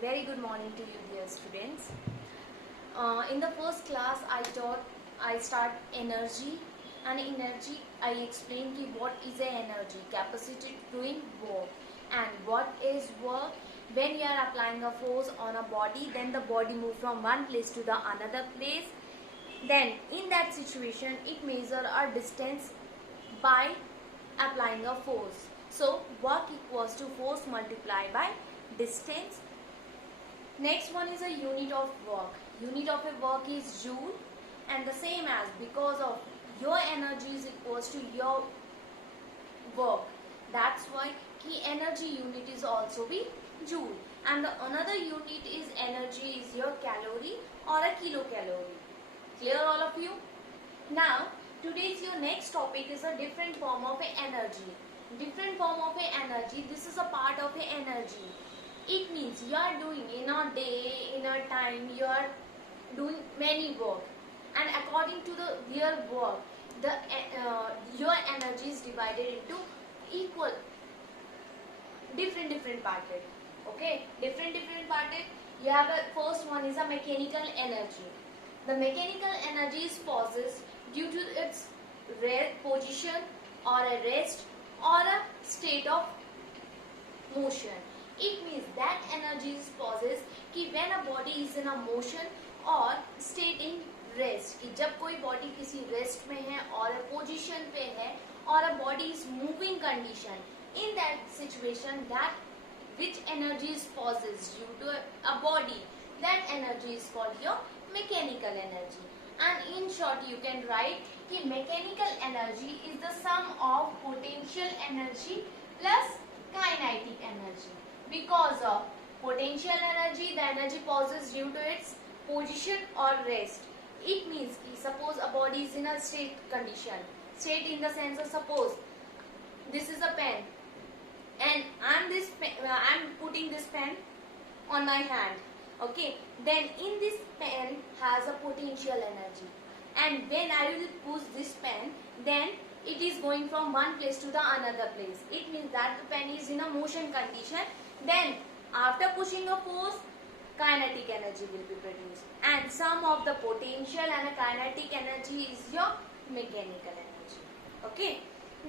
very good morning to you, dear students. In the first class, I start energy, and energy I explained ki what is a energy, capacity to doing work, and what is work. When you are applying a force on a body, then the body move from one place to the another place. Then in that situation, it measure a distance by applying a force. So work equals to force multiplied by distance. Next one is a unit of work. Unit of a work is joule, and the same as because of your energy is equals to your work. That's why key energy unit is also be joule, and the another unit is energy is your calorie or a kilocalorie. Clear all of you? Now today's your next topic is a different form of a energy. Different form of a energy. This is a part of a energy. It means you are doing in a day, in a time, you are doing many work, and according to the your work, the your energy is divided into equal different parted. Okay, different parted. You have a first one is a mechanical energy. The mechanical energy is possessed due to its rare position or a rest or a state of motion. It means that energy is possessed कि when a body is in a motion or state in rest, कि जब कोई body किसी rest में है और a position पे है और a body is moving condition, in that situation that which energy is possessed due to a body, that energy is called your mechanical energy. And in short you can write कि mechanical energy is the sum of potential energy plus kinetic energy. Because of potential energy, the energy possessed due to its position or rest. It means कि suppose a body is in a state condition. State in the sense of suppose this is a pen, and I'm putting this pen on my hand. Okay, then in this pen has a potential energy, and when I will push this pen, then it is going from one place to the another place. It means that the pen is in a motion condition. Then after pushing a force, kinetic energy will be produced, and sum of the potential and a kinetic energy is your mechanical energy. Okay,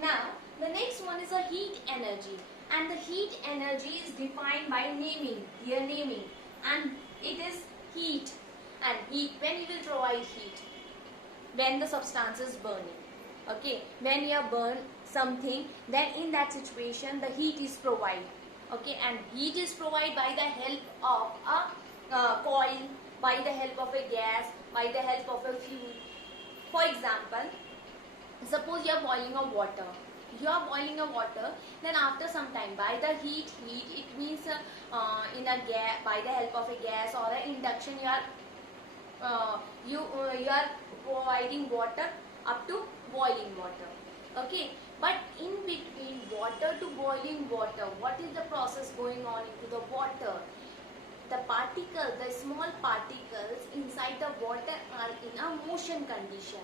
now the next one is a heat energy, and the heat energy is defined by naming, here naming, and it is heat. And heat, when you will provide heat, when the substance is burning. Okay, when you burn something, then in that situation the heat is provided. Okay, and heat is provided by the help of a coil, by the help of a gas, by the help of a fuel. For example, suppose you are boiling a water. You are boiling a water, then after some time, by the heat, it means in a gas, by the help of a gas or an induction, you are providing water up to boiling water. Okay, but in between water to boiling water, what is the process going on into the water? The particles, the small particles inside the water are in a motion condition.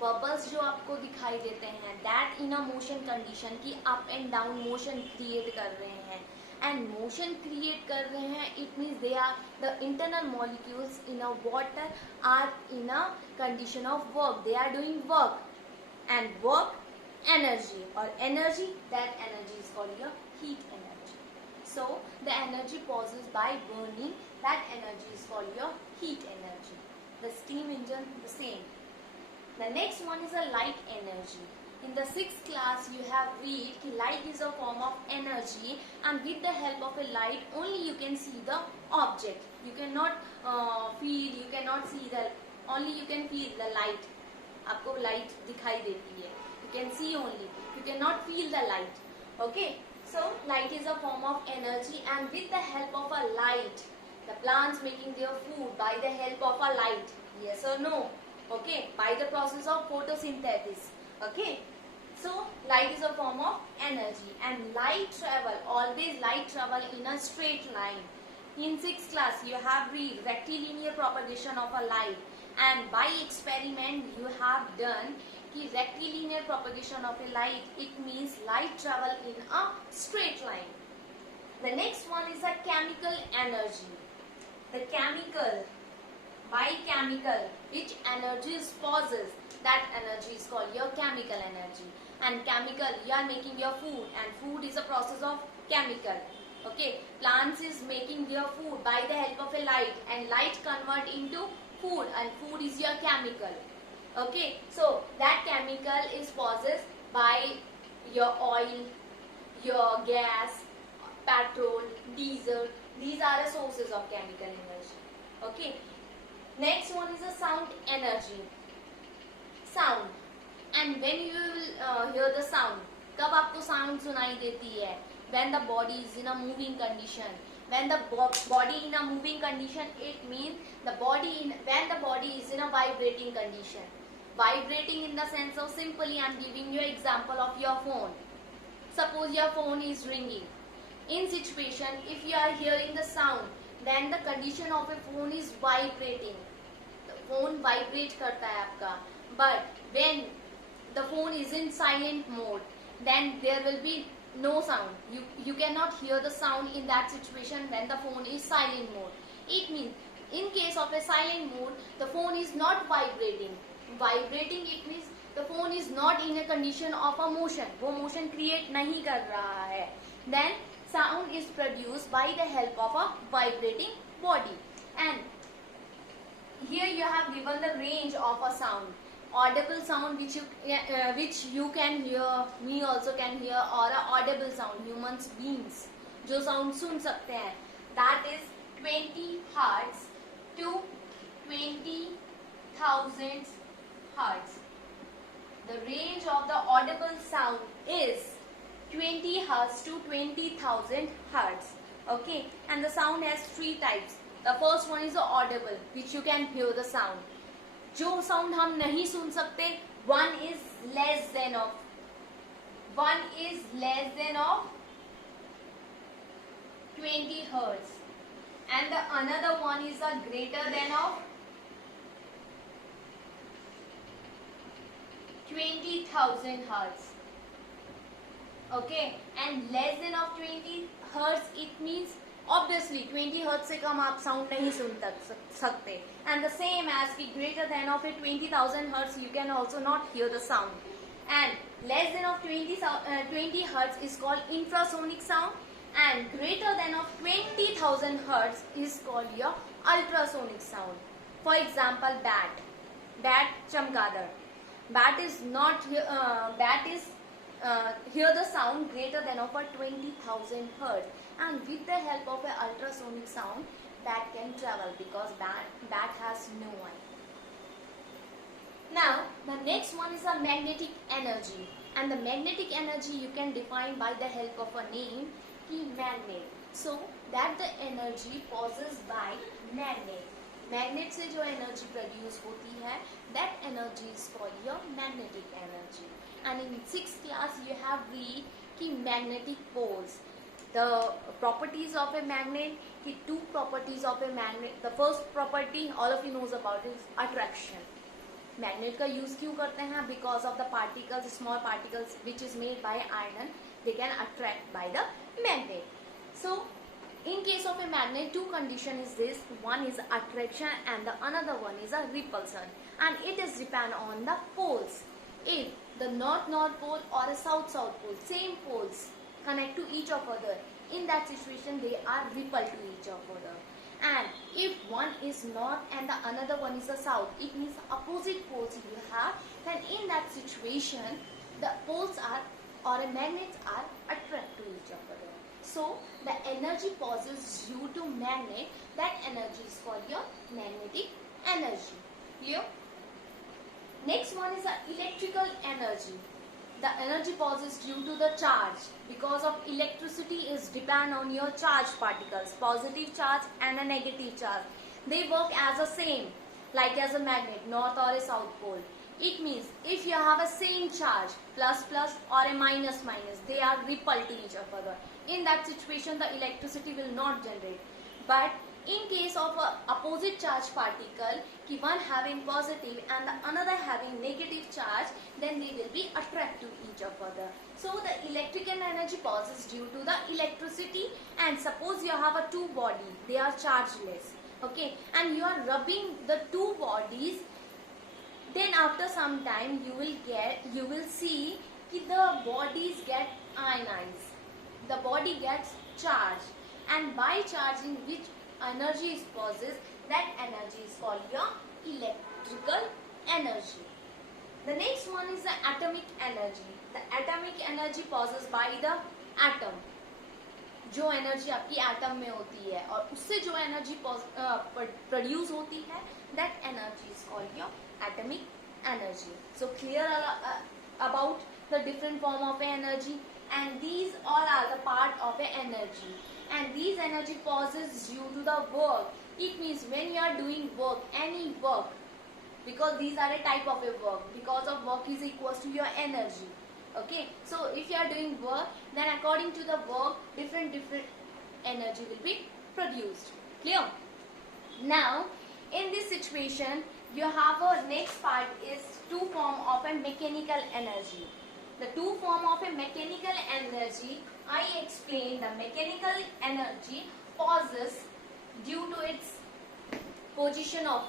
Bubbles जो आपको दिखाई देते हैं, that in a motion condition की up and down motion create कर रहे हैं, and motion create कर रहे हैं, it means they are the internal molecules in a water are in a condition of work. They are doing work, and work energy or energy, that energy is called your heat energy. So the energy possessed by burning, that energy is called your heat energy. The steam engine, the same. The next one is a light energy. In the 6th class you have read that light is a form of energy, and with the help of a light only you can see the object. You cannot feel, you cannot see the, only you can feel the light. आपको light दिखाई देती है. You can see only, you cannot feel the light. Okay, so light is a form of energy, and with the help of a light, the plants making their food by the help of a light. Yes or no? Okay, by the process of photosynthesis. Okay, so light is a form of energy, and light travel, always light travel in a straight line. In 6th class you have read rectilinear propagation of a light, and by experiment you have done कि rectilinear propagation of a light, it means light travel in a straight line. The next one is a chemical energy. energy. The chemical, biochemical, which energy possesses, that energy is called your chemical energy. And chemical, you are making your food, and food is a process of chemical. Okay, plants is making their food by the help of a light, and light convert into food, and food is your chemical. Okay, so that chemical is possessed by your oil, your gas, petrol, diesel. These are the sources of chemical energy. Okay, next one is the sound energy. Sound, and when you will hear the sound, कब आपको sound सुनाई देती है? When the body is in a moving condition. When the body in a moving condition, it means when the body is in a vibrating condition. Vibrating in the sense of, simply I am giving you example of your phone. Suppose your phone is ringing. In situation, if you are hearing the sound, then the condition of a phone is vibrating. The phone vibrate करता है आपका. But when the phone is in silent mode, then there will be no sound. You cannot hear the sound in that situation when the phone is silent mode. It means in case of a silent mode, the phone is not vibrating. Vibrating, it means the phone is not in a condition of a motion. वो motion create नहीं कर रहा है. Then sound is produced by the help of a vibrating body. And here you have given the range of a sound. Audible sound which you can hear, me also can hear, or a audible sound, humans beings जो sound सुन सकते हैं, that is 20 hertz to 20,000 hertz. The range of the audible sound is 20 hertz to 20,000 hertz. Okay, and the sound has three types. The first one is the audible, which you can hear the sound. जो sound हम नहीं सुन सकते, one is less than of 20 hertz, and the another one is a greater than of 20,000 hertz. Okay, and less than of 20 hertz, it means obviously 20 hertz से कम आप sound नहीं सुन सकते. And the same as the greater than of a 20,000 hertz, you can also not hear the sound. And less than of 20 hertz is called infrasonic sound, and greater than of 20,000 hertz is called your ultrasonic sound. For example, bat चमगादड़. Bat is not hear the sound greater than of a 20,000 hertz, and with the help of a ultrasonic sound, bat can travel because bat has no eye. Now the next one is a magnetic energy, and the magnetic energy you can define by the help of a name, ki magnet. So that the energy possessed by magnet. Magnet से जो energy produce होती है, that energy is called your magnetic energy. And in 6th class you have read कि magnetic poles. The properties of a magnet, the two properties of a magnet. The first property all of you knows about is attraction. Magnet का use क्यों करते हैं? Because of the particles, small particles which is made by iron, they can attract by the magnet. So in case of a magnet, two condition is this. One is attraction and the another one is a repulsion, and it is depend on the poles. If the north pole or a south pole, same poles connect to each of other, in that situation they are repelled to each of other. And if one is north and the another one is the south, it means opposite poles you have, then in that situation the poles are or a magnets are attract to each other. So the energy possessed due to magnet, that energy is called your magnetic energy. Clear? Next one is the electrical energy. The energy possessed due to the charge, because of electricity is depend on your charge particles, positive charge and a negative charge. They work as a same, like as a magnet, north or a south pole. It means if you have a same charge, plus or a minus, they are repelled to each other. In that situation the electricity will not generate. But In case of a opposite charge particle, ki one having positive and the another having negative charge, then they will be attract to each other. So the electrical energy passes due to the electricity, and suppose you have a two body, they are chargeless, okay, and you are rubbing the two bodies, then after some time you will see कि the bodies get ionized, the body gets charged, and by charging which energy is possessed, that energy is called your electrical energy. The next one is the atomic energy. The atomic energy possessed by the atom. जो energy आपकी atom में होती है और उससे जो energy produce होती है, that energy is called your atomic energy. So clear about the different form of energy, and these all are the part of energy, and these energy pauses due to the work. It means when you are doing work, any work, because these are a type of a work, because of work is equals to your energy. Okay, so if you are doing work, then according to the work, different energy will be produced. Clear? Now in this situation, you have a next part is two form of a mechanical energy. The two form of a mechanical energy, I explained the mechanical energy pauses due to its position or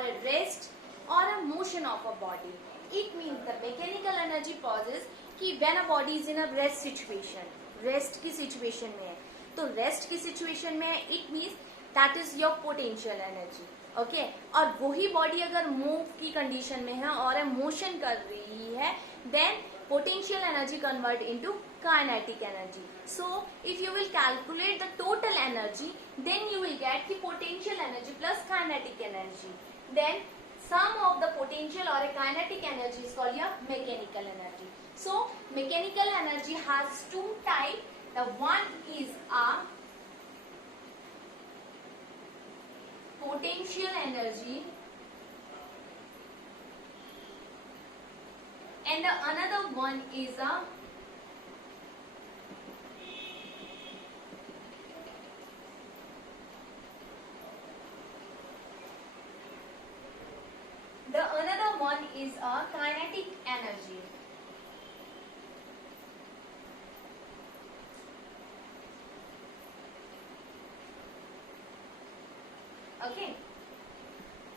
a rest or a motion of a body. It means the mechanical energy pauses कि when a body is in a rest situation, rest की situation में है, तो rest की situation में it means that is your potential energy. Okay और वही body अगर मूव की कंडीशन में है और मोशन कर रही है, then potential energy convert into kinetic energy. So if you will calculate the total energy, then you will get की potential energy plus kinetic energy, then sum of the potential or a kinetic energy is called your mechanical energy. So mechanical energy has two types. The one is a potential energy and the another one is a kinetic energy. Okay.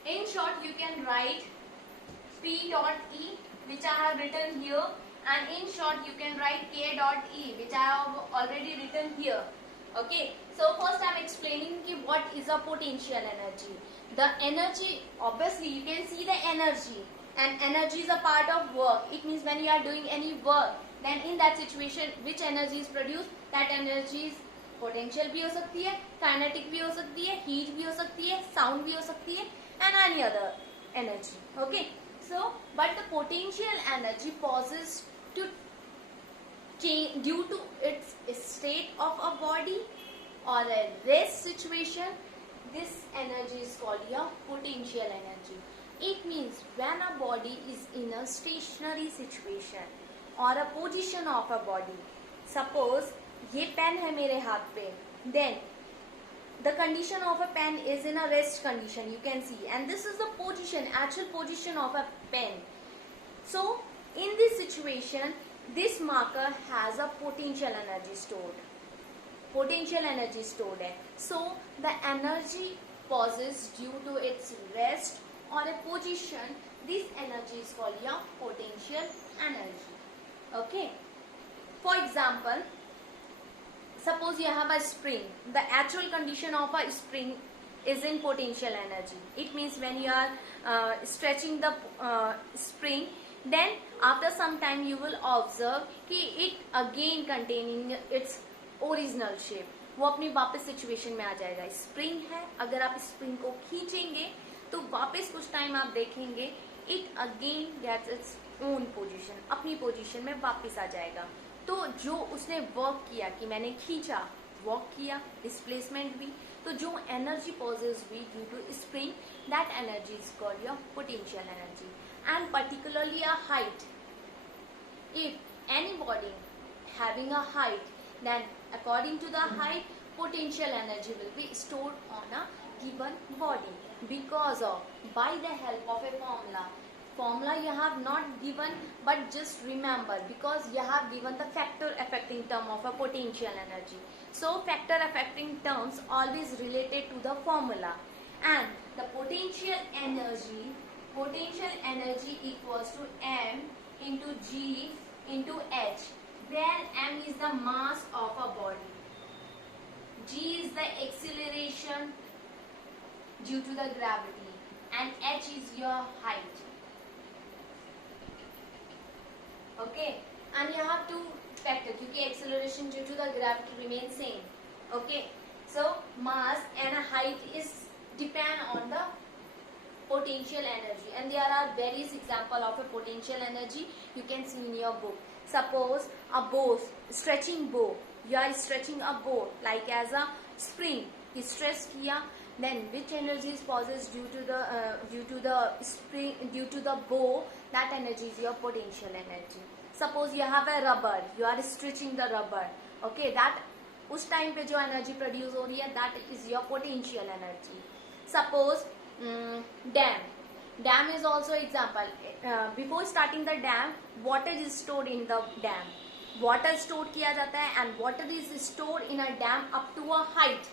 In short, you can write P dot E, which I have written here, and in short you can write K dot E, which I have already written here. Okay. So first I am explaining what is a potential energy. The energy, obviously you can see the energy, and energy is a part of work. It means when you are doing any work, then in that situation which energy is produced, that energy is potential भी हो सकती है, kinetic भी हो सकती है, heat भी हो सकती है, साउंड भी हो सकती है, and any other energy. Okay, so but the potential energy possesses to due to its state of a body और a rest situation. This energy is called your potential energy. It means when a body is in a stationary situation or a position of a body. Suppose ये pen है मेरे हाथ पे, then the condition of a pen is in a rest condition, you can see, and this is the position, actual position of a pen. So in this situation, this marker has a potential energy stored. Potential energy stored है. So the energy pauses due to its rest or a position. This energy is called your potential energy. Okay. For example, suppose you have a spring. The actual condition of a spring is in potential energy. It means when you are stretching the spring, then after some time you will observe कि it again containing its original shape. वो अपनी वापस situation में आ जाएगा. Spring है, अगर आप spring को खींचेंगे तो वापस कुछ टाइम आप देखेंगे it again gets its own position. अपनी पोजीशन में वापस आ जाएगा. तो जो उसने वर्क किया कि मैंने खींचा, वर्क किया, डिस्प्लेसमेंट भी, तो जो एनर्जी पॉजेस हुई due to spring, that energy is called your potential energy. And particularly a height, if any body having a height, then according to the height, potential energy will be stored on a given body because of by the help of a formula you have not given, but just remember because you have given the factor affecting term of a potential energy. So factor affecting terms always related to the formula, and the potential energy equals to m into g into h, where m is the mass of a body, g is the acceleration due to the gravity, and h is your height. Okay, and you have to factor क्योंकि acceleration due to the gravity remains same. Okay, so mass and height is depend on the potential energy, and there are various example of a potential energy you can see in your book. Suppose a bow, stretching bow, you are stretching a bow like as a spring, stretch किया, then which energy is possessed due to the spring, due to the bow, that energy is your potential energy. Suppose you have a rubber, you are stretching the rubber, okay, that उस time पे जो energy produce हो रही है that is your potential energy. Suppose dam is also example. Before starting the dam, water is stored in the dam, water stored किया जाता है, and water is stored in a dam up to a height.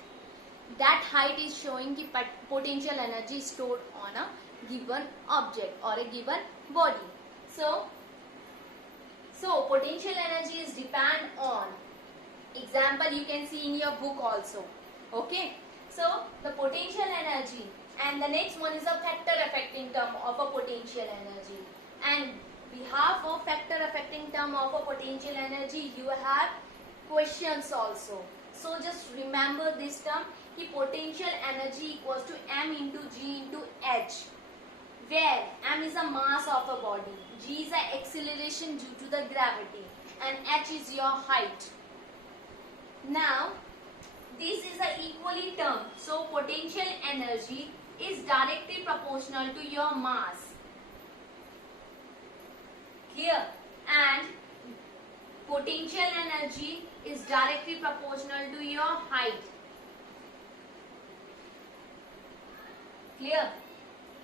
That height is showing the potential energy stored on a given object or a given body. So potential energy is depend on example you can see in your book also. Okay, so the potential energy, and the next one is a factor affecting term of a potential energy, and behalf of factor affecting term of a potential energy you have questions also. So just remember this term, the potential energy equals to m into g into h, where m is the mass of a body, g is the acceleration due to the gravity, and h is your height. Now this is a equally term, so potential energy is directly proportional to your mass. Clear? And potential energy is directly proportional to your height. Clear?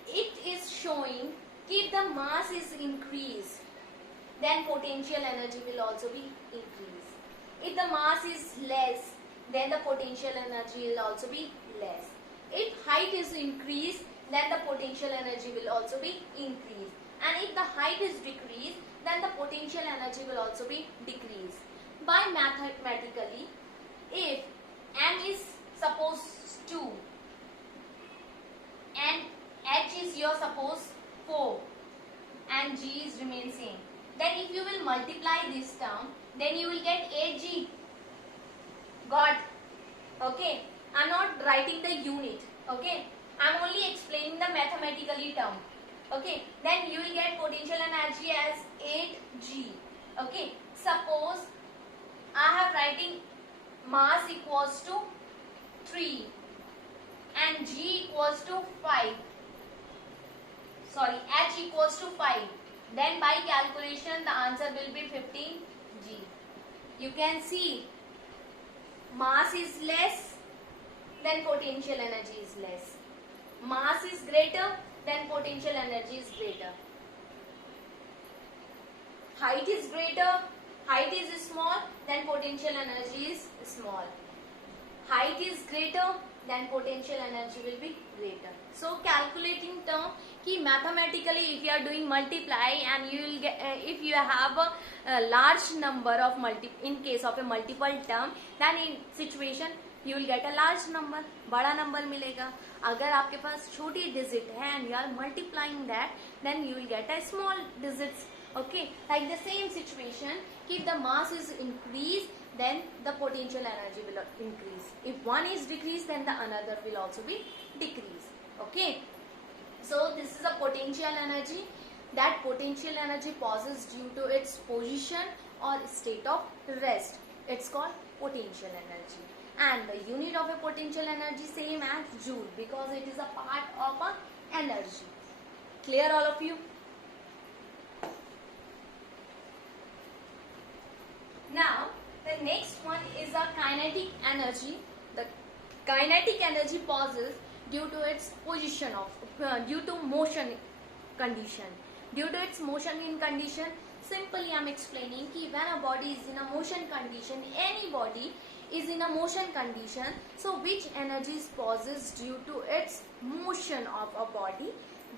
It is showing if the mass is increased, then potential energy will also be increased. If the mass is less, then the potential energy will also be less. If height is increased, then the potential energy will also be increased. And if the height is decreased, then the potential energy will also be decreased. By mathematically, if m is suppose 2 and h is your suppose 4 and g is remain same, then if you will multiply this term, then you will get 8g. Got? Okay, I am not writing the unit. Okay, I am only explaining the mathematically term. Okay, then you will get potential energy as 8g. Okay, suppose I have writing mass equals to 3 and g equals to 5. Sorry, h equals to 5. Then by calculation the answer will be 15g. You can see mass is less, then potential energy is less. Mass is greater, then potential energy is greater. Height is greater, height is small, then potential energy is small. Height is greater, then potential energy will be greater. So calculating term कि mathematically if you are doing multiply and you will get if you have a large number of in case of a multiple term, then in situation you will get a large number, बड़ा number मिलेगा. अगर आपके पास छोटी digit है and you are multiplying that, then you will get a small digits. Okay, like the same situation, if the mass is increased, then the potential energy will increase. If one is decreased, then the another will also be decreased. Okay, so this is a potential energy. That potential energy passes due to its position or state of rest. It's called potential energy. And the unit of a potential energy same as joule, because it is a part of a energy. Clear all of you? Now the next one is a kinetic energy. The kinetic energy pauses due to its position of due to motion condition. Due to its motion in condition, simply I am explaining कि when a body is in a motion condition, any body is in a motion condition, so which energy pauses due to its motion of a body,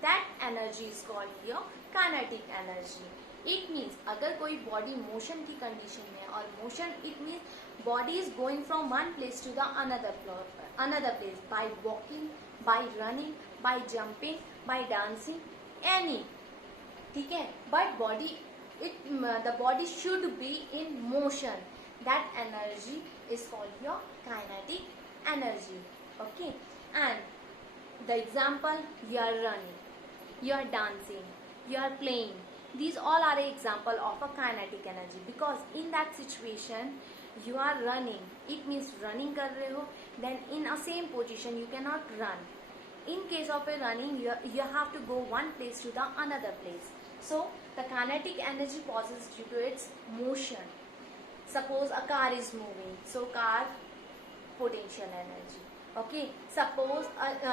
that energy is called your kinetic energy. It means अगर कोई body motion की condition में और motion it means body is going from one place to the another place by walking, by running, by jumping, by dancing, any, ठीक है, but body the body should be in motion. That energy is called your kinetic energy. Okay, and the example, you are running, you are dancing, you are playing. These all are an example of a kinetic energy, because in that situation you are running, it means running कर रहे हो, then in a same position you cannot run. In case of a running, you have to go one place to the another place. So the kinetic energy pauses due to its motion. Suppose a car is moving, so car potential energy. Okay, suppose a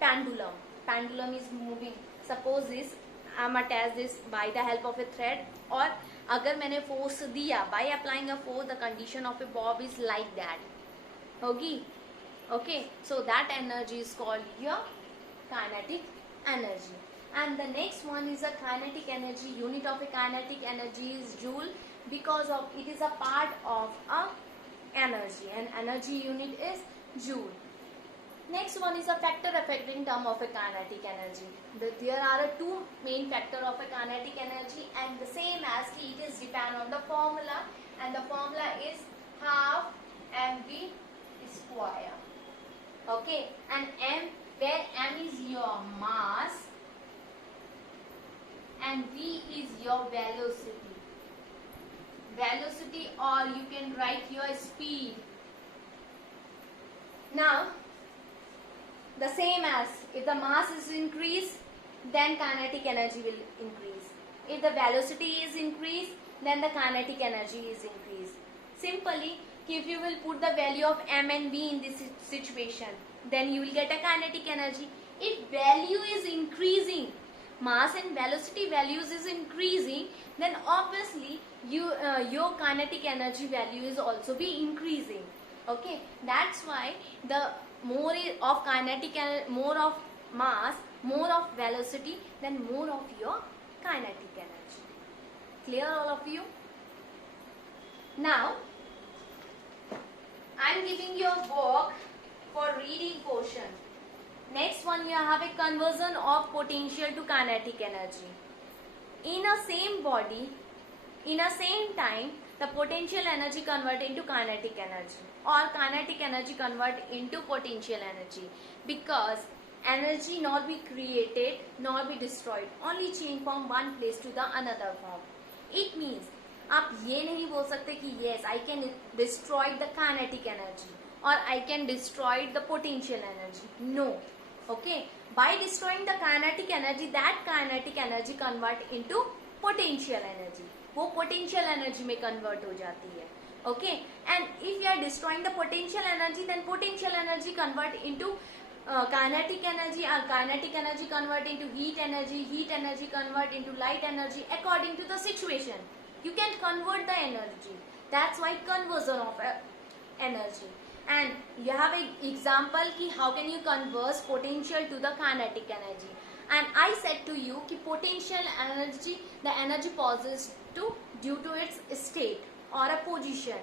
pendulum is moving. Suppose this I am attached this by the help of a thread, और अगर मैंने force दिया, by applying a force, the condition of a bob is like that होगी. Okay, so that energy is called your kinetic energy. And the next one is a kinetic energy. Unit of a kinetic energy is joule, because of it is a part of a energy, and energy unit is joule. Next one is a factor affecting term of a kinetic energy. There are two main factor of a kinetic energy, and the same as it is depend on the formula, and the formula is half mv square. Okay, and m, where m is your mass and v is your velocity, or you can write your speed. Now the same as if the mass is increased, then kinetic energy will increase. If the velocity is increased, then the kinetic energy is increased. Simply, if you will put the value of m and v in this situation, then you will get a kinetic energy. If value is increasing, mass and velocity values is increasing, then obviously your kinetic energy value is also be increasing. Okay, that's why the more of kinetic, more of mass, more of velocity, then more of your kinetic energy. Clear all of you? Now I am giving you a book for reading portion. Next one, you have a conversion of potential to kinetic energy. In a same body, in a same time, the potential energy convert into kinetic energy, or kinetic energy convert into potential energy, because energy not be created nor be destroyed, only change from one place to the another form. It means आप ये नहीं बोल सकते कि yes I can destroy the kinetic energy or I can destroy the potential energy. No. Okay, by destroying the kinetic energy, that kinetic energy convert into potential energy. वो potential energy में convert हो जाती है. Okay, and if you are destroying the potential energy, then potential energy convert into kinetic energy, or kinetic energy convert into heat energy convert into light energy, according to the situation. You can convert the energy. That's why conversion of energy. And you have an example ki how can you convert potential to the kinetic energy. And I said to you ki potential energy, the energy pauses due to its state or a position.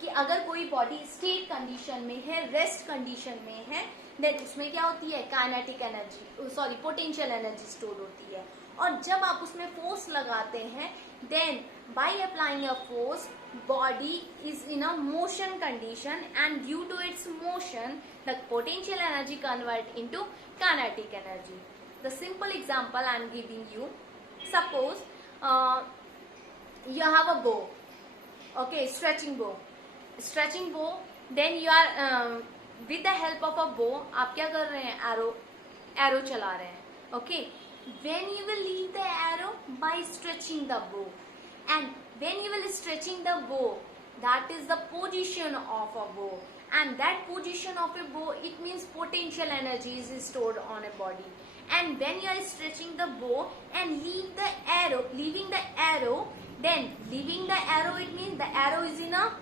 कि अगर कोई body state condition में है, rest condition में है, then उसमें क्या होती है, kinetic energy potential energy store होती है. और जब आप उसमें फोर्स लगाते हैं, then by applying a force, body is in a motion condition, and due to its motion the potential energy convert into kinetic energy. The simple example I am giving you, suppose you have a bow, okay, stretching bow, then you are with the help of a bow आप क्या कर रहे हैं, arrow चला रहे हैं. Okay, when you will lead the arrow by stretching the bow, and when you will stretching the bow, that is the position of a bow, and that position of a bow, it means potential energy is stored on a body. And when you are stretching the bow and leaving the arrow, then leaving the arrow, it means the arrow is in a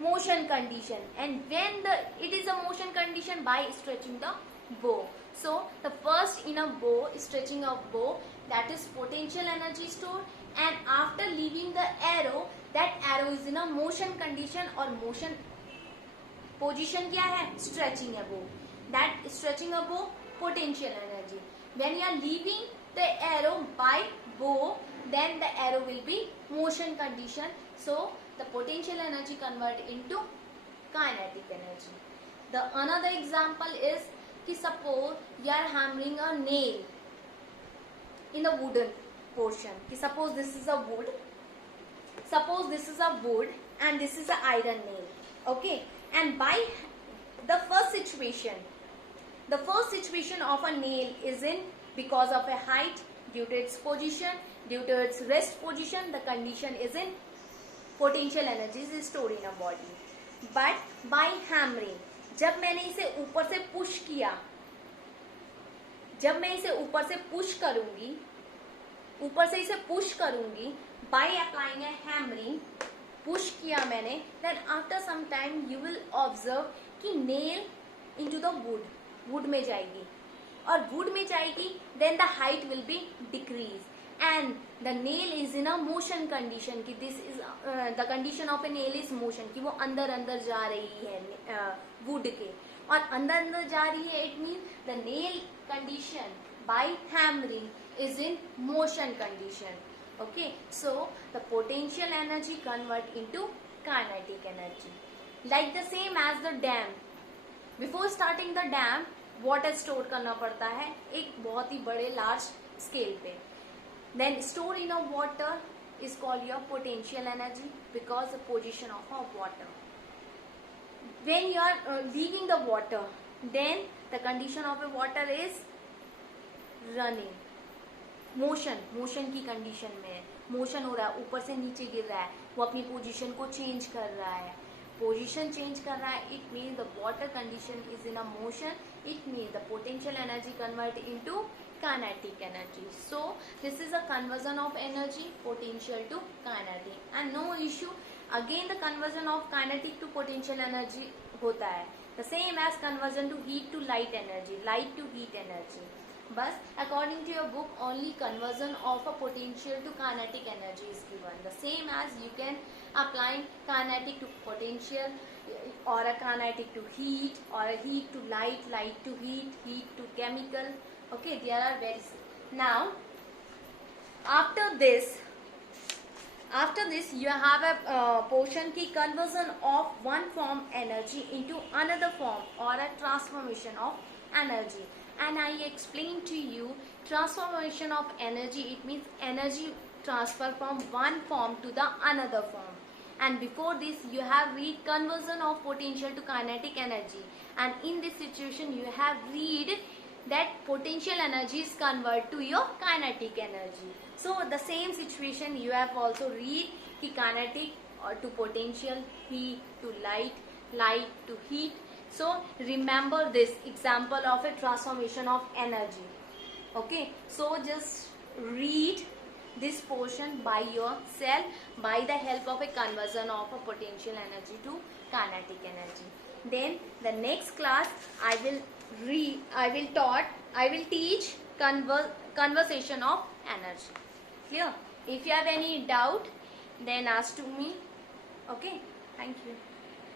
motion condition, and when it is a motion condition by stretching the bow. So the first in a bow, stretching a bow, that is potential energy stored, and after leaving the arrow, that arrow is in a motion condition or motion position. क्या है? Stretching a bow. That stretching a bow, potential energy. When you are leaving the arrow by bow, then the arrow will be motion condition. So the potential energy convert into kinetic energy. The another example is कि suppose you are hammering a nail in the wooden portion. कि suppose this is a wood and this is an iron nail. Okay, and by the first situation of a nail is in because of a height, due to its position, due to its rest position, the condition is in potential energy is stored in a body. But by hammering, जब मैंने इसे ऊपर से push किया, जब मैं इसे ऊपर से पुश करूंगी by applying a hammering, push किया मैंने, then after some time you will observe कि nail into the wood में जाएगी, और wood में जाएगी, then the height will be decreased and the nail is in a motion condition कि this is the condition of a nail is motion कि वो अंदर जा रही है wood के, और अंदर जा रही है, it means the nail condition by hammering is in motion condition. Okay, so the potential energy convert into kinetic energy. Like the same as the dam. Before starting the dam, water store करना पड़ता है एक बहुत ही बड़े large scale पे. Then store in a water is called your potential energy because the position of a water. When you are leaving the water, then the condition of a water is running. Motion की condition में है, motion हो रहा है, ऊपर से नीचे गिर रहा है, वो अपनी पोजीशन को चेंज कर रहा है, पोजीशन चेंज कर रहा है, it mean the water condition is in a motion, it mean the potential energy convert into kinetic energy. So this is a conversion of energy, potential to kinetic, and no issue. Again the conversion of kinetic to potential energy होता है, the same as conversion to heat to light energy, light to heat energy. But according to your book, only conversion of a potential to kinetic energy is given. The same as you can applying kinetic to potential, or a kinetic to heat, or a heat to light, light to heat, heat to chemical. Okay, there are very now. After this you have a portion की conversion of one form energy into another form, or a transformation of energy. And I explained to you transformation of energy, it means energy transfer from one form to the another form. And before this you have read conversion of potential to kinetic energy, and in this situation you have read that potential energy is converted to your kinetic energy. So the same situation you have also read कि kinetic or to potential, heat to light, light to heat. So remember this example of a transformation of energy. Okay, so just read this portion by yourself by the help of a conversion of a potential energy to kinetic energy. Then the next class I will teach conversation of energy. Clear? If you have any doubt, then ask to me. Okay, thank you.